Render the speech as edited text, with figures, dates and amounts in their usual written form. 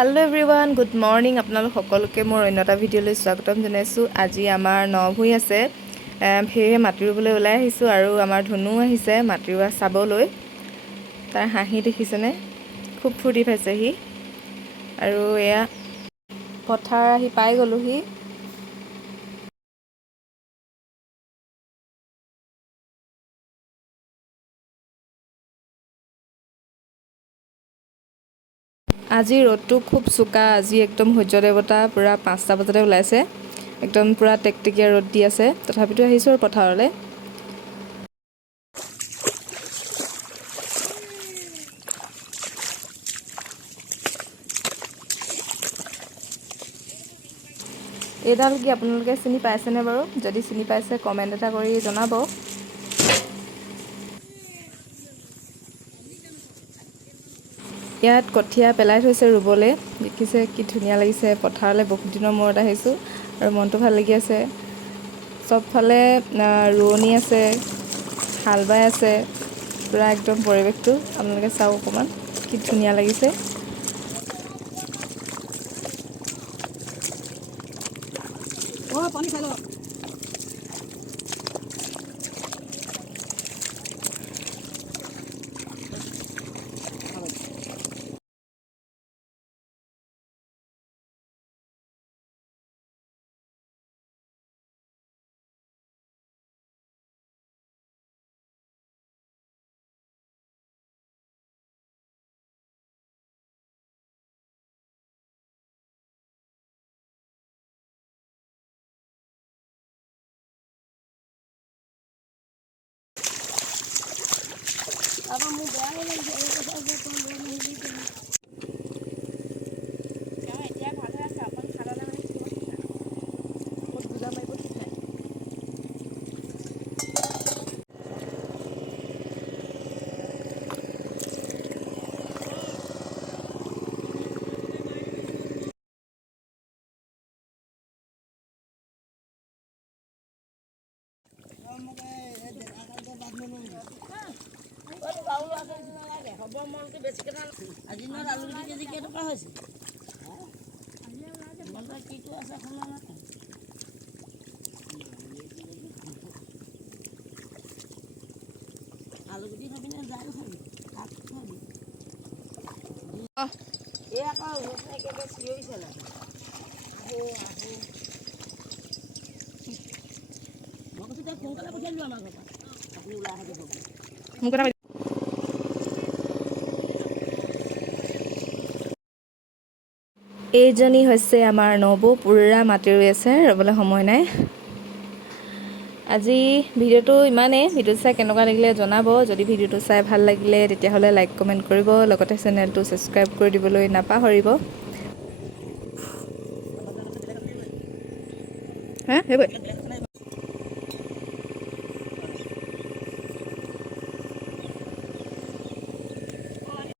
Hello everyone good morning আপোনালোক সকলোকে মোৰ অন্য এটা ভিডিঅ'লৈ স্বাগতম জনাইছোঁ। আজি আমাৰ নভুই আছে, সেয়ে মাটি ৰুবলৈ ওলাই আহিছোঁ আৰু আমাৰ ধুনু আহিছে মাটি ৰুৱা চাবলৈ। তাৰ হাঁহি দেখিছেনে, খুব ফূৰ্তি পাইছে সি। আৰু এয়া পথাৰ আহি পাই গ'লোহি। আজি ৰ'দটো খুব চোকা, আজি একদম সূৰ্য দেৱতা পূৰা 5টা বজাতে ওলাইছে, একদম পূৰা টেকটেকীয়া ৰ'দ দি আছে। তথাপিতো আহিছোঁ আৰু পথাৰলৈ। এইডাল কি আপোনালোকে চিনি পাইছেনে বাৰু? যদি চিনি পাইছে কমেণ্ট এটা কৰি জনাব। ইয়াত কঠীয়া পেলাই থৈছে ৰুবলৈ, দেখিছে কি ধুনীয়া লাগিছে। পথাৰলৈ বহুত দিনৰ মূৰত আহিছোঁ আৰু মনটো ভাল লাগি আছে। চবফালে ৰোৱনী আছে, হাল বাই আছে, পূৰা একদম পৰিৱেশটো আপোনালোকে চাওক অকণমান, কি ধুনীয়া লাগিছে। পানী খাই লওক। এইজনী হৈছে আমাৰ নবৌ, পুৰা মাটি ৰুই আছে, ৰ'বলৈ সময় নাই। আজি ভিডিঅ'টো ইমানেই। ভিডিঅ'টো চাই কেনেকুৱা লাগিলে জনাব। যদি ভিডিঅ'টো চাই ভাল লাগিলে তেতিয়াহ'লে লাইক কমেণ্ট কৰিব, লগতে চেনেলটো ছাবস্ক্ৰাইব কৰি দিবলৈ নাপাহৰিব। হা সেইবাৰ